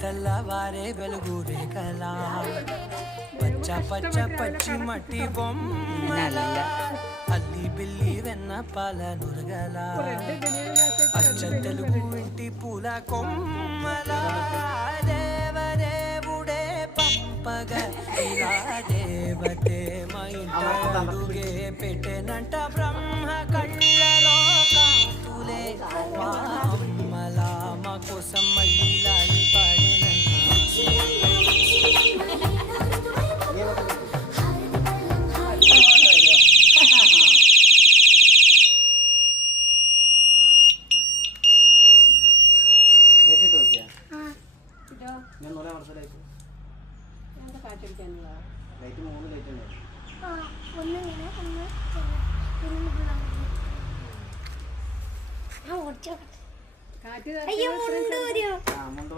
తెల్లవారే వెలుగురే కలా పచ్చ పచ్చ పచ్చి మట్టి బొమ్మల అల్లి బిల్లి వెన్న పాల నురగల అచ్చ తెలుగు ఇంటి పూల కొమ్మల దేవదేవుడే పంపగ ఇలా దేవతే మా ఇంట అడుగే పెట్టెనంట బ్రహ్మ కళ్ళలో కాంతులే మా అమ్మల మా కోసం మళ్ళీ లాలి ഞാൻ നോലെ മനസ്സിലായി ലൈറ്റ് മൂന്ന് ലൈറ്റ് ഉണ്ട് മുണ്ട്